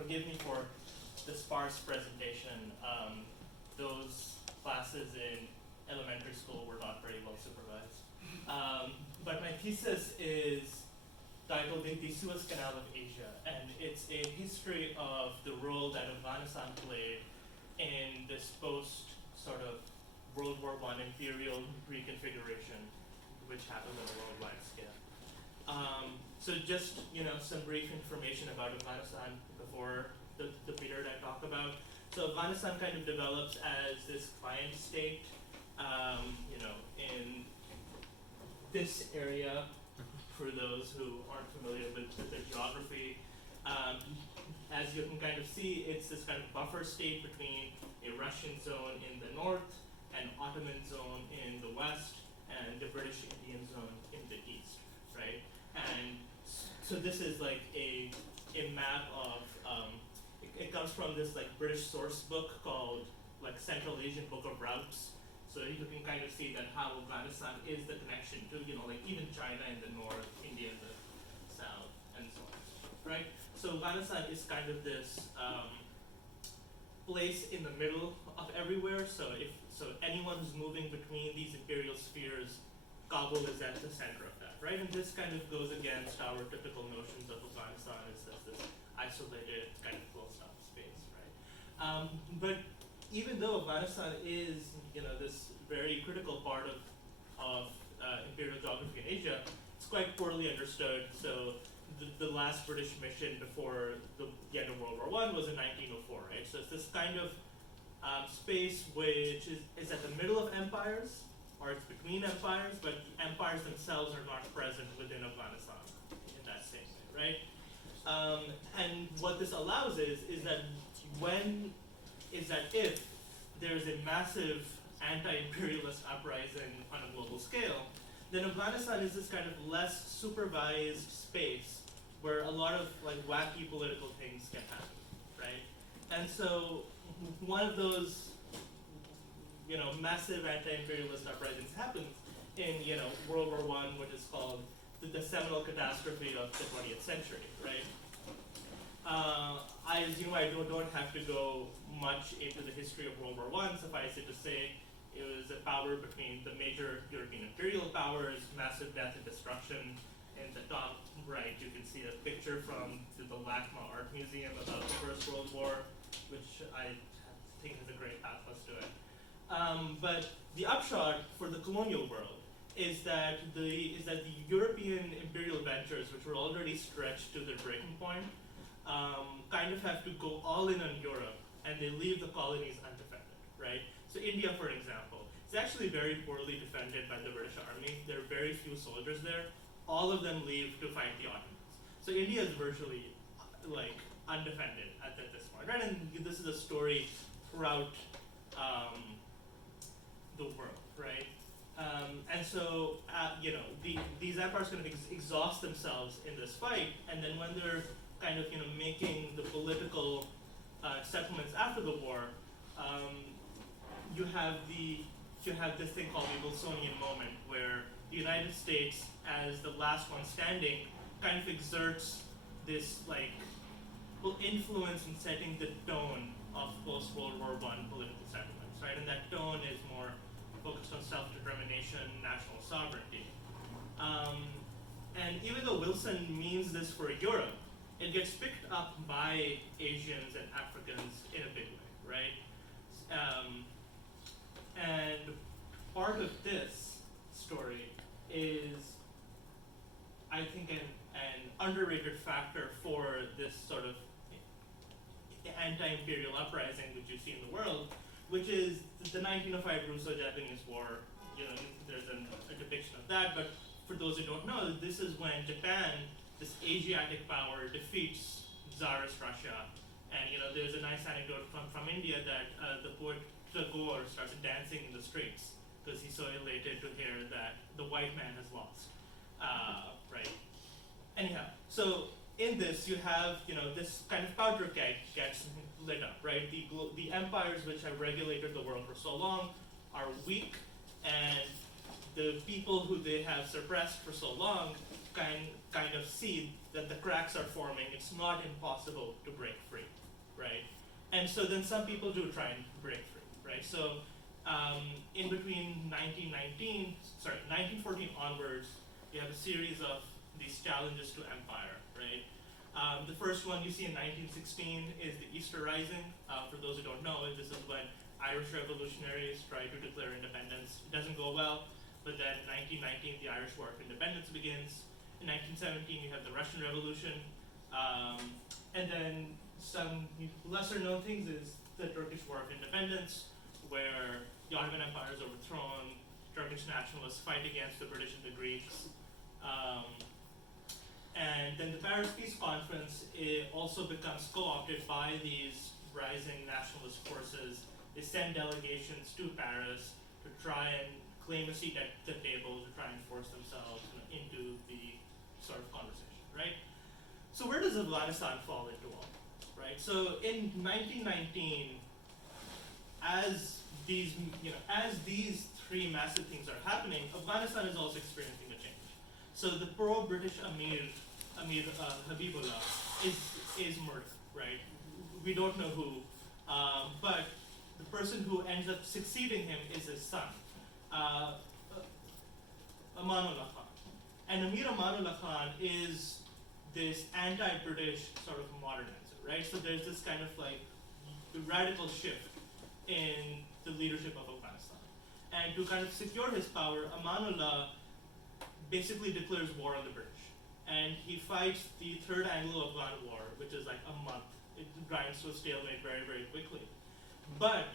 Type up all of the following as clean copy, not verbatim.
forgive me for the sparse presentation. Those classes in elementary school were not very well supervised. But my thesis is titled The Suez Canal of Asia, and it's a history of the role that Afghanistan played in this post sort of World War I imperial reconfiguration, which happened on a worldwide scale. So just some brief information about Afghanistan before the period I talk about. So Afghanistan kind of develops as this client state, in this area, for those who aren't familiar with the geography. As you can kind of see, it's this kind of buffer state between a Russian zone in the north, an Ottoman zone in the west, and the British Indian zone in the east, right? And so this is like a map of, it comes from this like British source book called like Central Asian Book of Routes. So you can kind of see that how Afghanistan is the connection to, like even China in the north, India in the south, and so on, right? So Afghanistan is kind of this place in the middle of everywhere. So anyone who's moving between these imperial spheres, Kabul is at the center of that, right? And this kind of goes against our typical notions of Afghanistan as this isolated, kind of closed-off space, right? But even though Afghanistan is, this very critical part of imperial geography in Asia, it's quite poorly understood. So the last British mission before the end of World War I was in 1904, right? So it's this kind of space which is at the middle of empires, or it's between empires, but the empires themselves are not present within Afghanistan in that same way, right? And what this allows is that if there's a massive anti-imperialist uprising on a global scale, then Afghanistan is this kind of less supervised space where a lot of like wacky political things can happen, right? And so one of those massive anti-imperialist uprisings happens in World War I, which is called the seminal catastrophe of the 20th century, right? As you know, I don't have to go much into the history of World War I. Suffice it to say, it was a power between the major European imperial powers, massive death and destruction. In the top right, you can see a picture from the LACMA Art Museum about the First World War, which I think is a great atlas to it. But the upshot for the colonial world is that the European imperial ventures, which were already stretched to their breaking point, kind of have to go all in on Europe, and they leave the colonies undefended, right? So India, for example, is actually very poorly defended by the British Army. There are very few soldiers there. All of them leave to fight the Ottomans. So India is virtually like undefended at this point, right? And this is a story throughout the world, right? And so, these empires kind of exhaust themselves in this fight, and then when they're kind of, making the political settlements after the war, you have this thing called the Wilsonian moment, where the United States, as the last one standing, kind of exerts this influence in setting the tone of post-World War I political settlements, right? And that tone is more focused on self-determination, national sovereignty. And even though Wilson means this for Europe, it gets picked up by Asians and Africans in a big way, right? And part of this story is, I think, an underrated factor for this sort of anti-imperial uprising which you see in the world, which is the 1905 Russo-Japanese War. There's a depiction of that, but for those who don't know, this is when Japan, this Asiatic power, defeats Tsarist Russia. And there's a nice anecdote from India that the poet Tagore starts dancing in the streets because he's so elated to hear that the white man has lost, right? Anyhow, so in this you have this kind of powder keg gets lit up, right? The empires which have regulated the world for so long are weak, and the people who they have suppressed for so long kind of see that the cracks are forming. It's not impossible to break free, right? And so then some people do try and break free, right? So in between 1914 onwards, you have a series of these challenges to empire, right? The first one you see in 1916 is the Easter Rising. For those who don't know, this is when Irish revolutionaries try to declare independence. It doesn't go well, but then in 1919, the Irish War of Independence begins. In 1917, you have the Russian Revolution. And then some lesser known things is the Turkish War of Independence, where the Ottoman Empire is overthrown, Turkish nationalists fight against the British and the Greeks. And then the Paris Peace Conference, it also becomes co-opted by these rising nationalist forces. They send delegations to Paris to try and claim a seat at the table, to try and force themselves into the sort of conversation, right? So where does Afghanistan fall into all, right? So in 1919, as these three massive things are happening, Afghanistan is also experiencing a change. So the pro-British Amir Habibullah is murdered, right? We don't know who, but the person who ends up succeeding him is his son, Amanullah Khan. And Amir Amanullah Khan is this anti-British sort of modernizer, right? So there's this kind of like radical shift in the leadership of Afghanistan. And to kind of secure his power, Amanullah basically declares war on the British. And he fights the Third Anglo-Afghan War, which is like a month. It grinds to a stalemate very, very quickly. But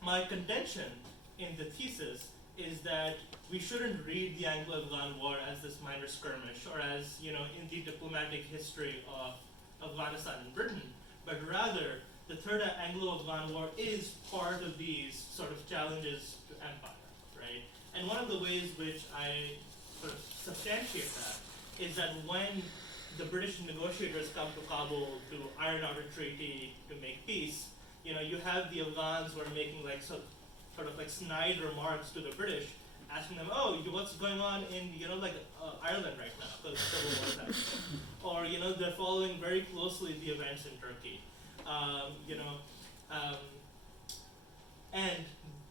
my contention in the thesis is that we shouldn't read the Anglo-Afghan War as this minor skirmish or as, in the diplomatic history of Afghanistan and Britain, but rather the Third Anglo-Afghan War is part of these sort of challenges to empire, right? And one of the ways which I sort of substantiate that is that when the British negotiators come to Kabul to iron out a treaty to make peace, you have the Afghans who are making like sort of like snide remarks to the British, asking them, "Oh, what's going on in Ireland right now?" Because civil war is happening. Or they're following very closely the events in Turkey, and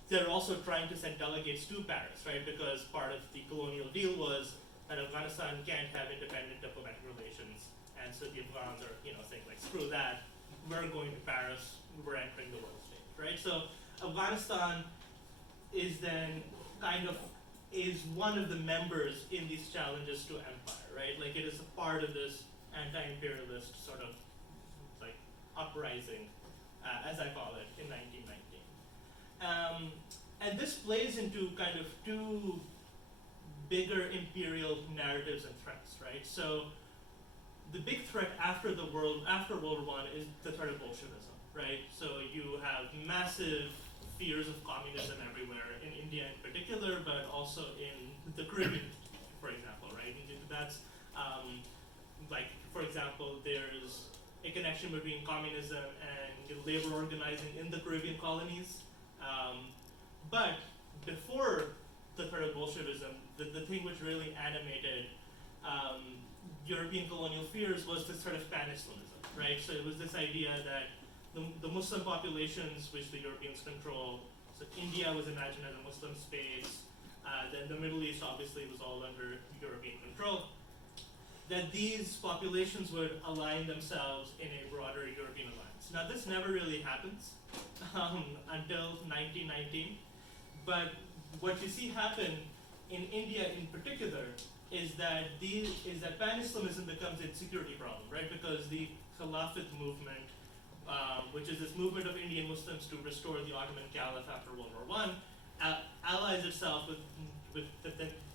they're also trying to send delegates to Paris, right? Because part of the colonial deal was that Afghanistan can't have independent diplomatic relations, and so the Afghans are saying like, "Screw that, we're going to Paris, we're entering the world stage," right? So Afghanistan is then is one of the members in these challenges to empire, right? Like it is a part of this anti-imperialist sort of like uprising, as I call it, in 1919. And this plays into kind of two bigger imperial narratives and threats, right? So the big threat after World War I is the threat of Bolshevism, right? So you have massive fears of communism everywhere, in India in particular, but also in the Caribbean, for example, right? And that's like, for example, there's a connection between communism and labor organizing in the Caribbean colonies. But before the threat of Bolshevism, the thing which really animated European colonial fears was this sort of pan-Islamism, right? So it was this idea that the Muslim populations which the Europeans control, so India was imagined as a Muslim space, then the Middle East obviously was all under European control, that these populations would align themselves in a broader European alliance. Now this never really happens until 1919, but what you see happen in India in particular is that pan-Islamism becomes a security problem, right? Because the Caliphate movement, which is this movement of Indian Muslims to restore the Ottoman Caliph after World War I, allies itself with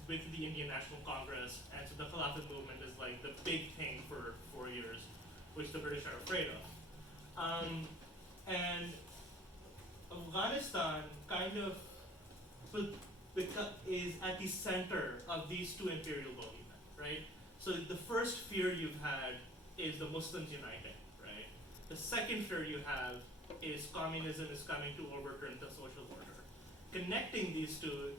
the Indian National Congress, and so the Caliphate movement is like the big thing for 4 years, which the British are afraid of. And Afghanistan kind of is at the center of these two imperial bogeymen, right? So the first fear you've had is the Muslims uniting, right? The second fear you have is communism is coming to overturn the social order. Connecting these two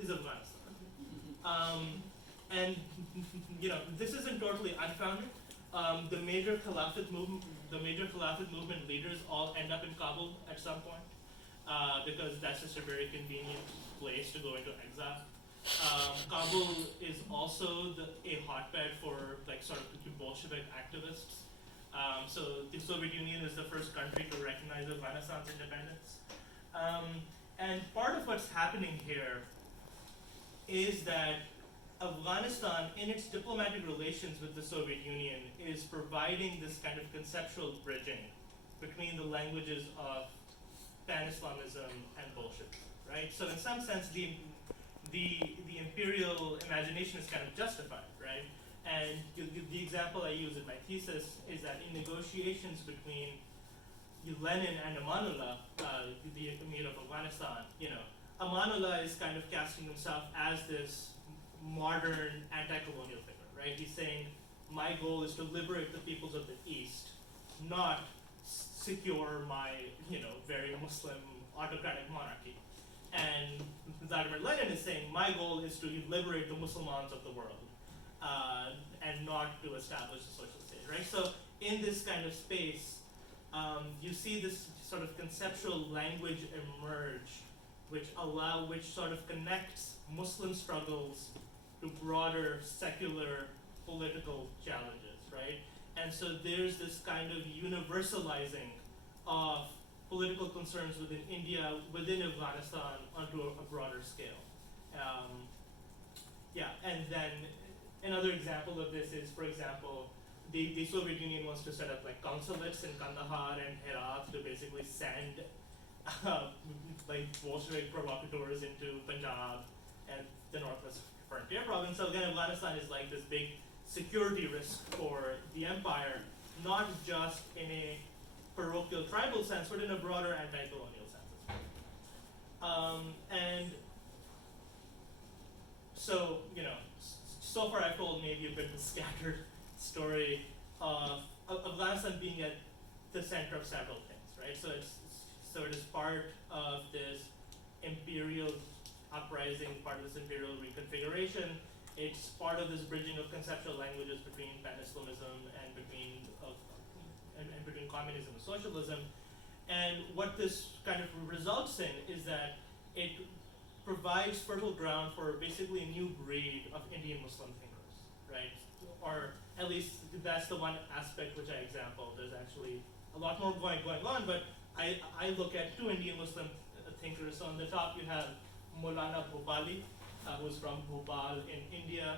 is Afghanistan. And this isn't totally unfounded. The major Caliphate movement leaders all end up in Kabul at some point, because that's just a very convenient place to go into exile. Kabul is also a hotbed for sort of Bolshevik activists. So the Soviet Union is the first country to recognize Afghanistan's independence. And part of what's happening here is that Afghanistan, in its diplomatic relations with the Soviet Union, is providing this kind of conceptual bridging between the languages of Pan-Islamism and Bolshevism, right? So in some sense, the imperial imagination is kind of justified, right? And the example I use in my thesis is that in negotiations between Lenin and Amanullah, the Emir of Afghanistan, Amanullah is kind of casting himself as this modern anti-colonial figure, right? He's saying, my goal is to liberate the peoples of the East, not secure my, very Muslim autocratic monarchy. And Vladimir Lenin is saying, my goal is to liberate the Muslimans of the world, and not to establish a social state, right? So in this kind of space, you see this sort of conceptual language emerge, which sort of connects Muslim struggles to broader secular political challenges, right? And so there's this kind of universalizing of political concerns within India, within Afghanistan, onto a broader scale. And then another example of this is, for example, the Soviet Union wants to set up consulates in Kandahar and Herat to basically send Bolshevik provocateurs into Punjab and the Northwest Frontier province. So again, Afghanistan is this big security risk for the empire, not just in a parochial tribal sense, but in a broader anti-colonial sense as well. And so, so far I've told maybe a bit of a scattered story of Afghanistan being at the center of several things, right? So it is part of this imperial uprising, part of this imperial reconfiguration. It's part of this bridging of conceptual languages between Pan-Islamism and between communism and socialism. And what this kind of results in is that it provides fertile ground for basically a new breed of Indian Muslim thinkers, right? Or at least that's the one aspect which I example. There's actually a lot more going on, but I look at two Indian Muslim thinkers. So on the top you have Maulana Bhopali, who's from Bhopal in India,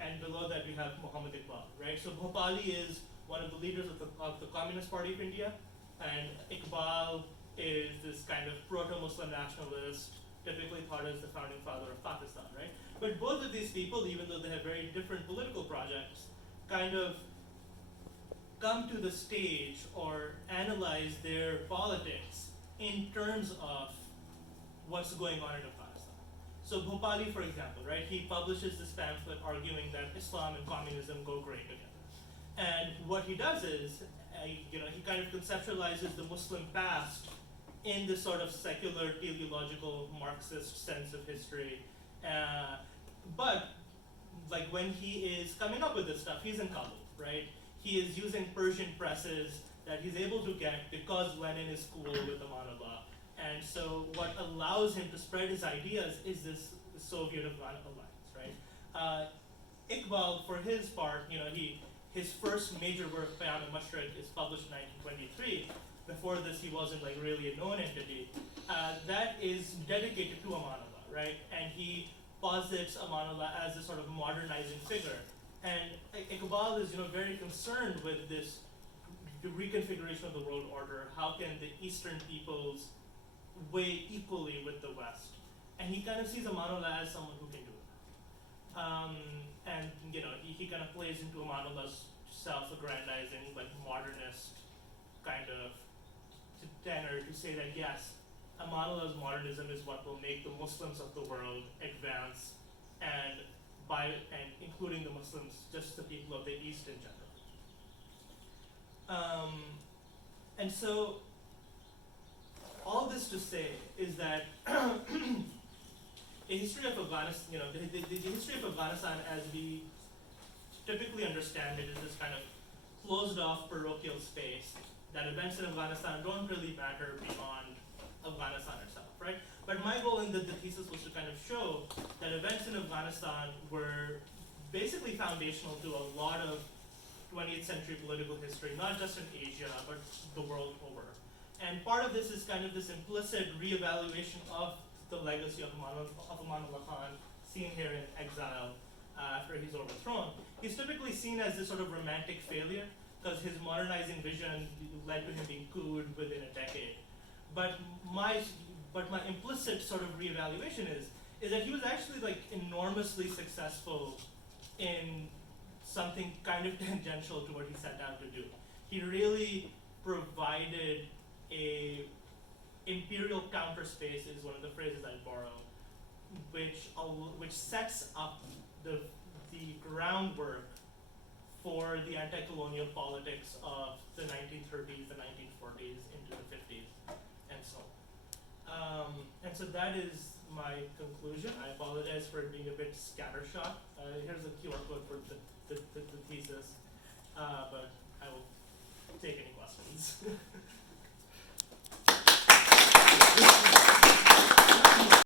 and below that we have Muhammad Iqbal, right? So Bhopali is one of the leaders of the Communist Party of India, and Iqbal is this kind of proto-Muslim nationalist, typically thought as the founding father of Pakistan, right? But both of these people, even though they have very different political projects, kind of come to the stage or analyze their politics in terms of what's going on in Afghanistan. So Bhopali, for example, right, he publishes this pamphlet arguing that Islam and communism go great together. And what he does is, he kind of conceptualizes the Muslim past in this sort of secular, teleological, Marxist sense of history. But when he is coming up with this stuff, he's in Kabul, right? He is using Persian presses that he's able to get because Lenin is cool with Amanullah. And so what allows him to spread his ideas is this Soviet-Afghan alliance, right? Iqbal, for his part, his first major work, Bayan al-Mashriq, is published in 1923. Before this, he wasn't really a known entity. That is dedicated to Amanullah, right? And he posits Amanullah as a sort of modernizing figure. And Iqbal is, very concerned with this reconfiguration of the world order. How can the Eastern peoples weigh equally with the West? And he kind of sees Amanullah as someone who can do it. And he kind of plays into Amanullah's self-aggrandizing, modernist kind of tenor to say that yes, Amanullah's modernism is what will make the Muslims of the world advance, and including the Muslims, just the people of the East in general. And so all this to say is that a history of Afghanistan, the history of Afghanistan as we typically understand it is this kind of closed off parochial space that events in Afghanistan don't really matter beyond Afghanistan itself, right? But my goal in the thesis was to kind of show that events in Afghanistan were basically foundational to a lot of 20th century political history, not just in Asia, but the world over. And part of this is kind of this implicit reevaluation of the legacy of Amanullah Khan, seen here in exile after he's overthrown. He's typically seen as this sort of romantic failure, because his modernizing vision led to him being couped within a decade. But my implicit sort of reevaluation is that he was actually like enormously successful in something kind of tangential to what he set out to do. He really provided a imperial counter space, is one of the phrases I borrow, which sets up the groundwork for the anti-colonial politics of the 1930s, the 1940s, into the 50s, and so on. And so that is my conclusion. I apologize for it being a bit scattershot. Here's a QR code for the thesis, but I will